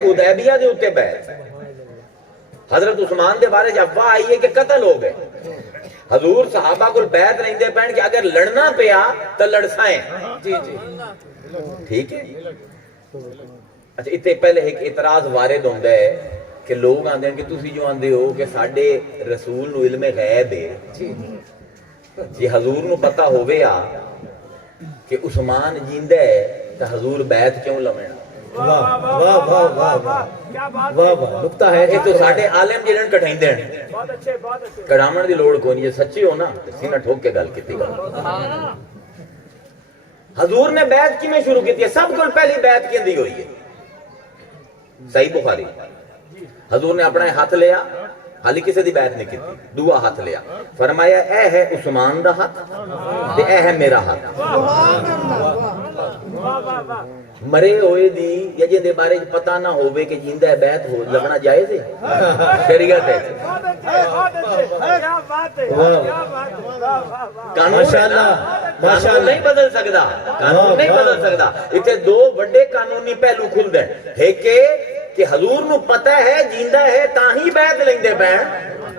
حدیبیہ دے اوتے بیعت حضرت عثمان دے بارے جب افواہ آئی ہے کہ قتل ہو گئے، حضور صحابہ کو بیعت لیندے پہن کہ اگر لڑنا پیا تو لڑسائیں۔ جی جی ٹھیک ہے۔ اچھا اتنے پہلے ایک اعتراض وارد ہوندہ ہے کہ لوگ آندے ہیں کہ تسی جو آندے ہو کہ ساڈے رسول نو علم غیب ہے، جی حضور نو پتہ ہوئے آ کہ عثمان جیندہ ہے تو حضور بیعت کیوں لمنا؟ واہ واہ واہ واہ واہ واہ واہ نکتہ ہے یہ تو ساڈے عالم جنہاں کٹھائیں دین کڑامن دی لوڑ کوئی نہیں، یہ سچی ہو نا سینہ ٹھوک کے گل کیتی گل۔ حضور نے بیعت کی میں شروع کی تھی، سب کو پہلی بیعت کی اندھی ہوئی ہے صحیح بخاری، حضور نے اپنا ہاتھ لیا، حالی کسی دی بیعت نہیں کی تھی، دعا ہاتھ لیا، فرمایا اے ہے عثمان دا ہاتھ تے اے ہے میرا ہاتھ۔ مرے ہوئے دی یا جے دے بارے پتہ نہ ہوئے کہ جیندہ ہے بیعت ہو لگنا جائز ہے شریعت ہے۔ قانون ماشاءاللہ نہیں بدل سکتا، قانون نہیں بدل سکتا۔ اتنے دو بڑے قانونی پہلو کھل دیں، ایک کہ حضور نو پتہ ہے جیندہ ہے تاہی بیعت لیندے بین،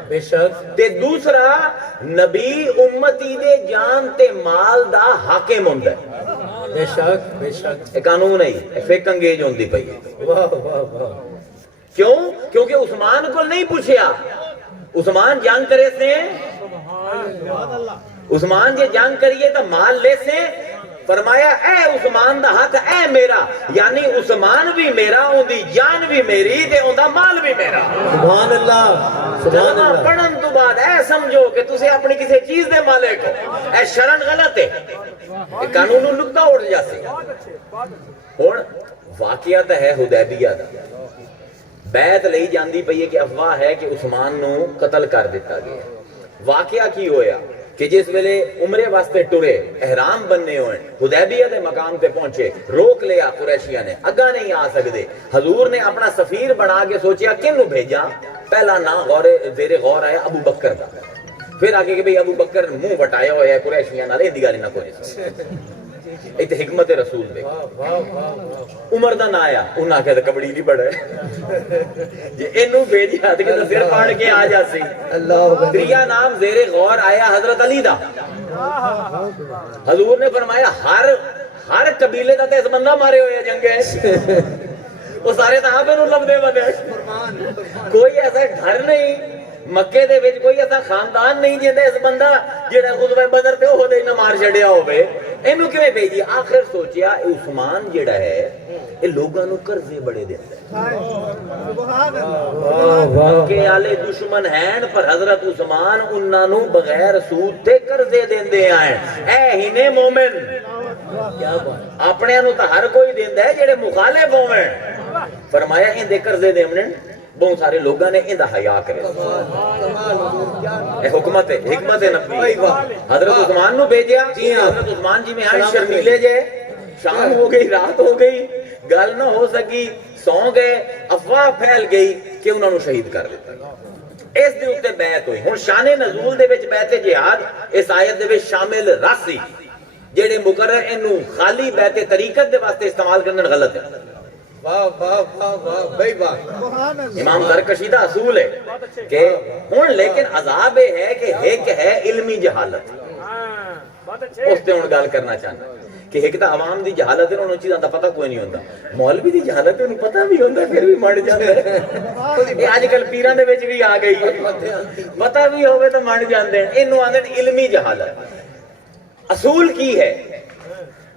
بے شک، تے دوسرا نبی امتی دے جان تے مال دا حاکم ہوندہ ہے، بے شک بے شک، یہ قانون ہے، فیک انگیج ہوندی پئی ہے۔ واہ واہ واہ، کیوں؟ کیونکہ عثمان کو نہیں پوچھیا، عثمان جنگ کرے سے، عثمان جے جنگ کریے تو مال لے سے، فرمایا اے عثمان دا ہاتھ اے میرا، یعنی عثمان بھی میرا، ان دی جان بھی میری تے ان دا مال بھی میرا۔ سبحان اللہ سبحان جلمہ اللہ، پڑھن تو بعد اے سمجھو کہ تسے اپنی کسی چیز دے مالک ہو، اے شرن غلط ہے، یہ قانون نکتہ اڑ جاسی۔ اور واقعات ہے حدیبیہ دا، بیعت لئی جاندی پئی ہے کہ افواہ ہے کہ عثمان نو قتل کر دیتا گیا۔ واقعہ کی ہویا کہ جس ویلے عمرے واسطے ٹرے، احرام بننے ہوئے، حدیبیہ دے مقام تے پہنچے، روک لیا قریشیہ نے، اگا نہیں آ سکتے، حضور نے اپنا سفیر بنا کے سوچیا کنو بھیجا، پہلا نا زیر غور آیا ابو بکر دا، پھر آگے کہ بھئی ابو بکر منہ وٹایا ہویا ہے قریشیہ نال، یہ گل نہ کوئی ایت حکمت رسول دے۔ عمر دا نا آیا، انہاں آکھیا تے کبڑی نہیں بڑا ہے جے اینو بھیجیا تے کہ سر پاڑ کے آ جاسی۔ اللہ تریا نام زیر غور آیا حضرت علی دا، حضور نے فرمایا ہر قبیلے دا تے اس بندہ مارے ہوئے جنگ ہے، وہ سارے تہاں پہ نو لبدے بنے، کوئی ایسا گھر نہیں مکے دے وچ، کوئی ایسا خاندان نہیں جیندے اس بندہ جڑا غزوہ بدر تے احد نہ مار چھڑیا ہوے، اینو کیویں بھیجی؟ آخر سوچیا اے عثمان جڑا ہے اے لوگاں نو قرضے بڑے دیندا ہے، مکے والے دشمن ہیں پر حضرت عثمان انہاں نو بغیر سود تے قرضے دیندے آئے، اے ہی نے مومن، اپنے نو تا ہر کوئی دیندا ہے جڑے مخالف ہوویں، فرمایا ان دے قرضے دیونے بہت سارے لوگاں نے ان دا حیا کرے، اے حکمت ہے، حکمت نبی۔ حضرت عثمان نو بھیجیا، حضرت عثمان جی میں آئے شرمیلے جے، شام ہو گئی، رات ہو گئی، گل نہ ہو سکی، سو گئے، افواہ پھیل گئی کہ انہوں نے شہید کر دیتا۔ اس دے اوتے بیعت ہوئی۔ ہن شان نزول دے وچ بیعت جہاد اس آیت دے وچ شامل راسی جڑے مقرر اینو خالی بیعت طریقت دے واسطے استعمال کرنا غلط ہے۔ واہ واہ واہ واہ بھائی واہ، امام زرکشی دا اصول ہے کہ ہن لیکن عذاب ہے کہ ایک ہے علمی جہالت، اس تے ہن گل کرنا چاہنا کہ ایک تا عوام دی جہالت ہے، انہوں چیزاں دا پتہ کوئی نہیں ہوندا، مولوی دی جہالت ہے انہوں پتہ بھی ہوندا پھر بھی مڑ جاندا ہے، یہ آج کل پیراں دے وچ بھی آ گئی ہے، پتہ بھی ہوے تو مڑ جاندے ہیں، اینوں آندے علمی جہالت۔ اصول کی ہے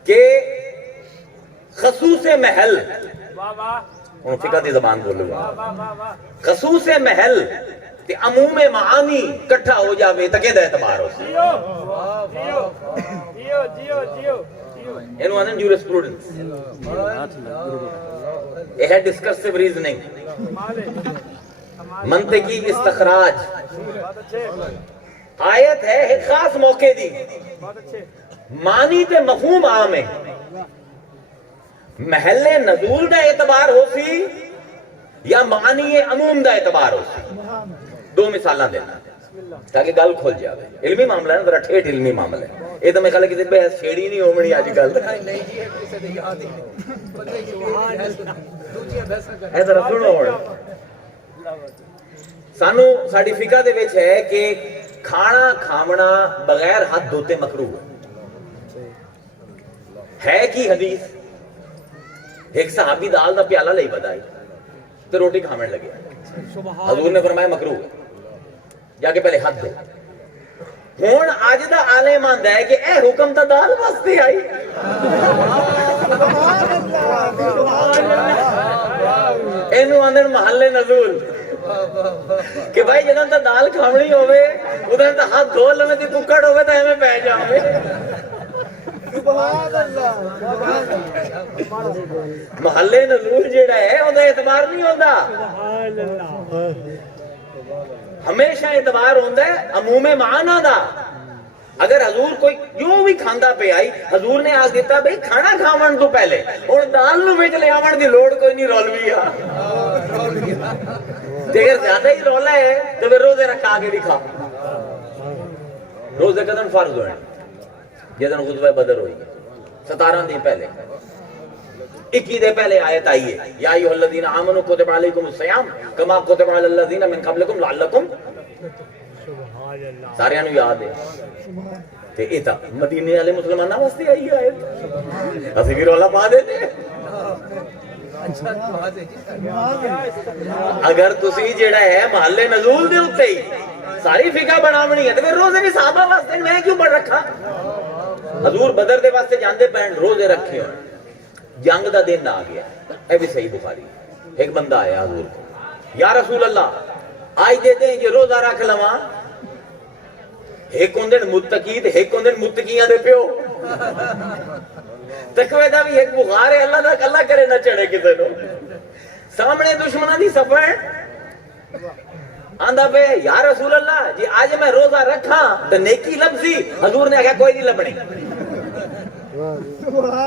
کہ خصوص محل، انہوں فقہ دی زبان بولو گا، خصوص محل تے عموم معانی کٹھا ہو جاوے تکے دا اعتبار ہو سی، انہوں آنے جورسپروڈنس، یہ ہے ڈسکرسیو ریزننگ، منطقی استخراج۔ آیت ہے ایک خاص موقع دی، معنی تے مفہوم عام ہے، محل نزول دا اعتبار ہو سی یا معنی عموم دا اعتبار ہو سی، دو مثالاں دینا تاکہ گل کھل جائے۔ علمی معاملہ ہے، ذرا ٹھیٹ علمی معاملہ ہے، یہ تو میں خیال کسی بحث چھیڑی نہیں ہومنی آج کل۔ ادھر سنو سانو ساڈی فقہ دے وچ ہے کہ کھانا کھاونا بغیر ہاتھ دھوتے مکروہ ہے کی حدیث ایک صحابی دال دا پیالہ لئی بدائی تو روٹی کھاونے لگے حضور نے فرمایا مکروہ جا کے پہلے ہاتھ دھو ہون آج دا عالم آندا ہے کہ اے حکم تا دال واسطے آئی اینو آندن محلے نزول کہ بھائی جنہاں تا دال کھاونی ہوئے ادھر تا ہاتھ دھو لنے دی ککڑ ہوئے تا ہمیں پہ جاوے محلے نزول جیڑا ہے ادھا اعتبار نہیں ہوندہ ہمیشہ اعتبار ہوندہ ہے عموم معنی دا اگر حضور کوئی جو بھی کھاندہ پہ آئی حضور نے آگ دیتا بھئی کھانا کھاون تو پہلے اور دال نو بیچ لے آون دی لوڑ کوئی نہیں رولوی ہے اگر زیادہ ہی رولا ہے تو پھر روزے رکھا آگے بھی کھا روزے قدم فرض ہوئے جدن غزوہ بدر ہوئی 17 دن پہلے 21 دن پہلے آیت آئی ہے یا ایھا الذین آمنوا کتب علیکم الصیام کما کتب علی الذین من قبلکم لعلکم سارے انو یاد ہے تے ایتا مدینے والے مسلمانوں واسطے آئی ہے آیت اسی بھی رولا پا دیتے اگر تسی جیڑا ہے محلے نزول دے ہوتے ہی ساری فقہ بناونی ہے تو پھر روزے بھی صحابہ واسطے میں کیوں پڑھ رکھا حضور بدر دے واسطے جاندے پہن روزے رکھے ہوئے جنگ دا دن آ گیا اے بھی صحیح بخاری ایک بندہ آیا حضور کو یا رسول اللہ آج دے دیں کہ روزہ رکھ لواں ایک ہوندن متقی تے ایک ہوندن متقیاں دے پیو تقوی دا بھی ایک بخار ہے اللہ کرے نہ چڑھے کسے نو سامنے دشمنوں دی صفحہ آندہ پہ یا رسول اللہ جی آج میں روزہ رکھا تو نیکی لبزی حضور نے کہا کوئی نہیں لبنی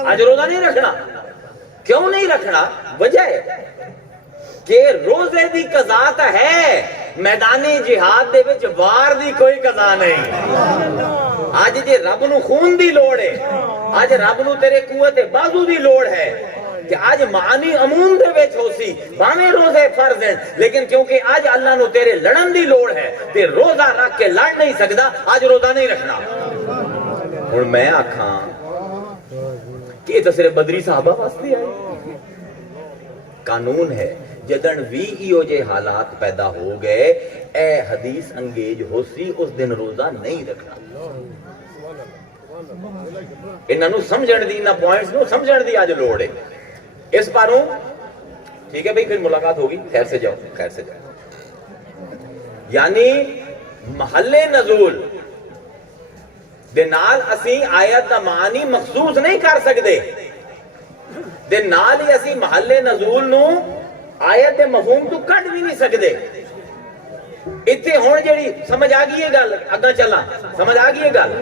آج روزہ نہیں رکھنا کیوں نہیں رکھنا وجہ ہے کہ روزے دی قضا تا ہے میدانی جہاد دے وچ وار دی کوئی قضا نہیں آج جی رب نو خون دی لوڑ ہے آج رب نو تیرے قوت بازو دی لوڑ ہے کہ آج معنی عموم دے وچ ہو سی باویں روزے فرض ہیں لیکن کیونکہ آج اللہ نو تیرے لڑن دی لوڑ ہے تے روزہ رکھ کے لڑ نہیں سکدا آج روزہ نہیں رکھنا اور میں آکھاں کہ یہ تو صرف بدری صحابہ واسطے آئے قانون ہے جدن وی ایو جے حالات پیدا ہو گئے اے حدیث انگیج ہو سی اس دن روزہ نہیں رکھنا انہاں نو سمجھن دی انہاں پوائنٹس نو سمجھن دی آج لوڑ ہے اس پاروں ٹھیک ہے بھئی پھر ملاقات ہوگی خیر سے جاؤ یعنی محل نزول دے نال اسی آیت دا معنی مخصوص نہیں کر سکتے دے نال ہی اسی محل نزول نو آیت دے مفہوم تو کٹ بھی نہیں سکتے اتنے ہون جیڑی سمجھ آگئی ہے گل اگاں چلا سمجھ آگئی ہے گل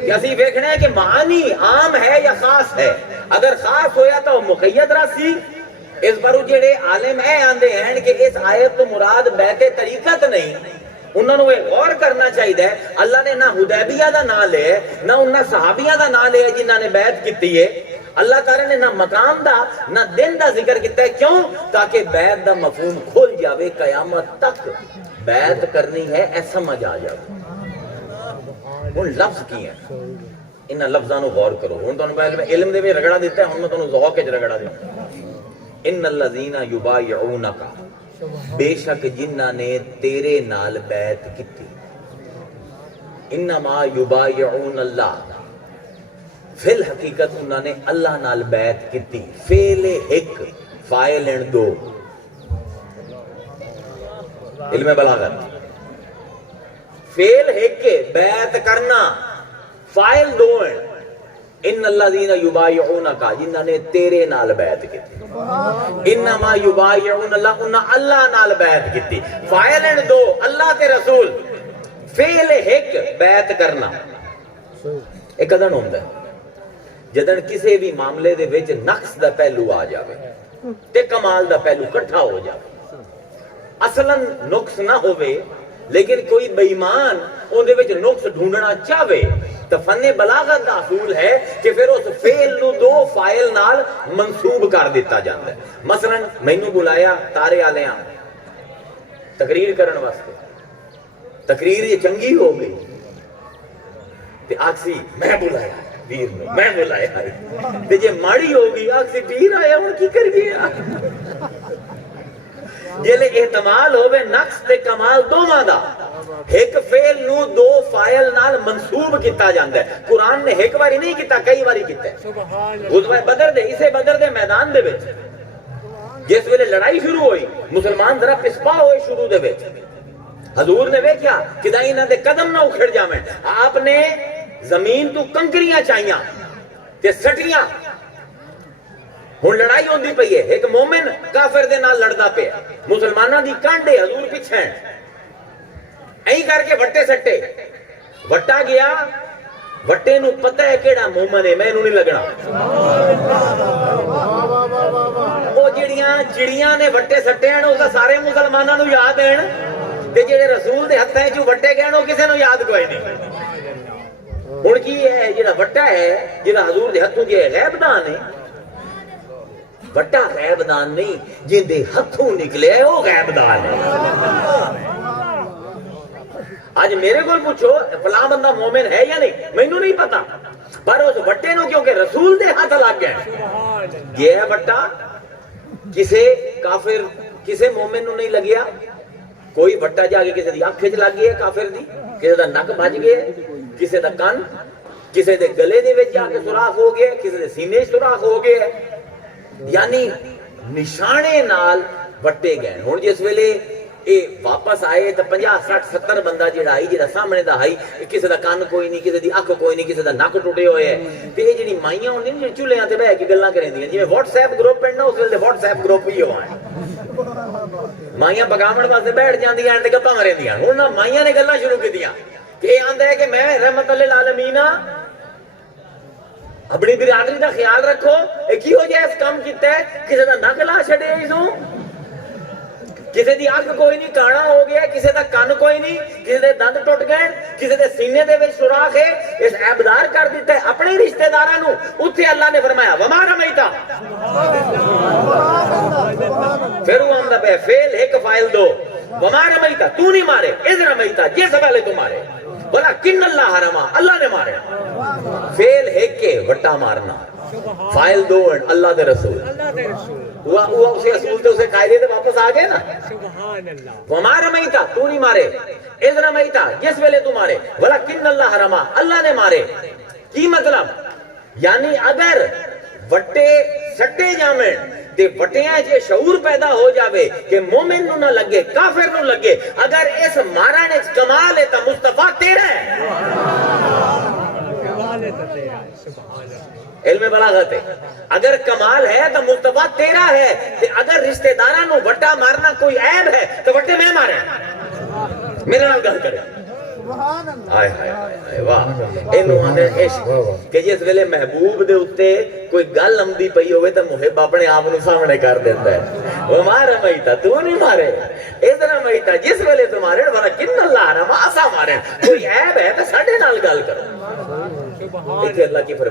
کہ اسی دیکھنا ہے کہ معنی عام ہے یا خاص ہے اگر خاص ہویا تو مقید راسی اس پر جیڑے عالم اے آندے ہیں کہ اس آیت تو مراد بیت طریقت نہیں انہوں نے غور کرنا چاہیے اللہ نے نہ حدیبیہ دا نام لے نہ انہاں صحابیہ دا نام لے جنہاں نے بیعت کیتی ہے اللہ تعالیٰ نے نہ مقام دا نہ دن دا ذکر کیتا ہے کیوں تاکہ بیعت دا مفہوم کھل جاوے قیامت تک بیعت کرنی ہے ایسا سمجھ آ جاوے ان لفظ کی ہیں انہاں لفظاں نو غور کرو ہن تانوں پہلے علم دے وچ رگڑا دیتا ہے ہن میں تانوں ذوق وچ رگڑا دیتا ان الذین یبایعونک بے شک جنہاں نے تیرے نال بیعت کیتی انما یبایعون اللہ فی الحقیقت انہاں نے اللہ نال بیعت کیتی فعل ایک فاعل دو علم بلاغت فعل ایک بیعت کرنا فاعل دو ہیں ان الذین یبایعونک جنہاں نے تیرے نال بیعت کیتی انما یبایعون اللہ انہاں اللہ نال بیعت کیتی فاعل دو اللہ کے رسول فعل ایک بیعت کرنا ایک کدن ہوندا ہے جدن کسی بھی معاملے دے وچ نقص دا پہلو آ جاوے تے کمال دا پہلو کٹھا ہو جاوے اصلاً نقص نہ ہوئے لیکن کوئی بے ایمان اون دے وچ نقص ڈھونڈنا چاہے تو فن بلاغت دا اصول ہے کہ پھر اس فعل نو دو فاعل نال منصوب کر دیتا جاتا ہے. مثلا مینوں بلایا تارے والیاں تقریر کرن واسطے, تقریر یہ چنگی ہو گئی تے آکسی میں بلایا پیر نو, میں بلایا تے جے ماڑی ہو گئی آکسی پیر آیا ہن کی کر گیا. جلے احتمال ہوئے نقص تے کمال دوواں دا, ایک فعل نو دو فاعل نال منصوب کیتا جاندا ہے. قرآن نے ایک باری نہیں کیتا, کئی باری کیتا ہے. غزوہ بدر دے اسے بدر دے میدان دے وچ جس ویلے لڑائی شروع ہوئی, مسلمان ذرا پسپا ہوئے شروع دے وچ, حضور نے ویکھیا کہ دائی انہاں دے قدم نہ اکھڑ جاویں, آپ نے زمین تو کنکریاں چائیاں تے سٹیاں. ہن لڑائی ہوندی پئی ہے, ایک مومن کافر دے نال لڑدا پیا, مسلماناں دی کانڈے حضور پیچھے این کر کے وٹے سٹے, وٹا گیا, وٹے نو پتہ ہے کیڑا مومن ہے, میں نو نہیں لگنا. وہ جڑیاں چڑیاں نے وٹے سٹے ہیں او سارے مسلماناں نو یاد ہیں, تے جڑے رسول دے ہتھاں چوں وٹے گئے او کسے نو یاد کوئی نہیں. ہن کی ہے جڑا وٹا ہے جڑا حضور دے ہتھوں دے غیب دان ہے, وٹا غیب دان نہیں, جن دے ہتھوں نکلے وہ غیب دان ہے. آج میرے کو پوچھو فلاں بندہ مومن ہے یا نہیں, مینوں نہیں پتا, پر اس وٹے نو کیونکہ رسول دے ہاتھ لگ گئے. یہ ہے وٹا کسے کافر کسے مومن نو نہیں لگیا. کوئی وٹا جا کے کسے دی اکھ وچ لگ گیا کافر دی, کسے دا نک بج گیا, کسے دا کن, کسے دے گلے دے وچ جا کے سوراخ ہو گیا, کسے دے سینے وچ سوراخ ہو گیا. یعنی نشانے نال وٹے گئے. ہن جس ویلے اے واپس آئے تو 50 60 70 بندہ جڑا آئی, جڑا سامنے دا آئی, کسے دا کان کوئی نہیں, کسے دی اکھ کوئی نہیں, کسے دا نک ٹوٹے ہوئے ہے. تے اے جڑی مائیاں ہوندی نے چولہیاں تے بیٹھ کے گلاں کریندیاں, جویں واٹس ایپ گروپ پڑھنا اس ویلے واٹس ایپ گروپ ہی ہوئے مائیاں پکاون واسطے بیٹھ جاندیاں تے گپاں ماریندیاں. ہن مائیاں نے گلاں شروع کیتیاں کہ اے آندا ہے کہ میں رحمت للعالمین ہاں, اپنی برادری دا خیال رکھو. اے کی ہو جائے اس کام کیتا ہے, کسے دا نک لا چھڑے اسوں, کسے دی آنکھ کوئی نہیں, کانا ہو گیا, کسے دا کان کوئی نہیں, کسے دے دند ٹوٹ گئے, کسے دے سینے دے وچ سوراخ ہے. اس عیبدار کر دیتا ہے اپنے رشتہ داراں نو. اوتھے اللہ نے فرمایا وما رمیتا, پھر وہ آندا پہ فعل ایک فاعل دو, وما رمیتا تو نہیں مارے, اذ رمیتا جس پہلے تو مارے, ولکن اللہ رما اللہ نے مارے. فعل ایک کے وٹا مارنا, فاعل دو اللہ دے رسول, وہ اسے اصول تے اسے قاعدے تے واپس آ گئے نا. وما رمیتا تو نہیں مارے, اذ رمیتا جس ویلے تو مارے, ولکن اللہ رما اللہ نے مارے. کی مطلب, یعنی اگر وٹے سٹے جاویں تے وٹیاں جے شعور پیدا ہو جاوے کہ مومن نو نہ لگے کافر نو لگے, اگر اس مارن وچ کمال ہے تو مصطفیٰ تیرا ہے. علم بلاغت ہے, اگر کمال ہے تو مصطفیٰ تیرا ہے. اگر رشتہ داراں نو وٹا مارنا کوئی عیب ہے تو وٹے میں مارے, میرے نال گل کرے. ہائے ہائے ہائے واہ, اینو آندے عشق کہ جس ویلے محبوب دے اوتے کوئی گل آمدی پئی ہوے تے محب اپنے آپ نو سامنے کر دیندا ہے. وما رمیتا تو نہیں مارے, اذ رمیتا جس ویلے تو مارے, ولکن اللہ رما اسا مارے. کوئی عیب ہے تے ساڈے نال گل کرو. اللہ کی فرمائش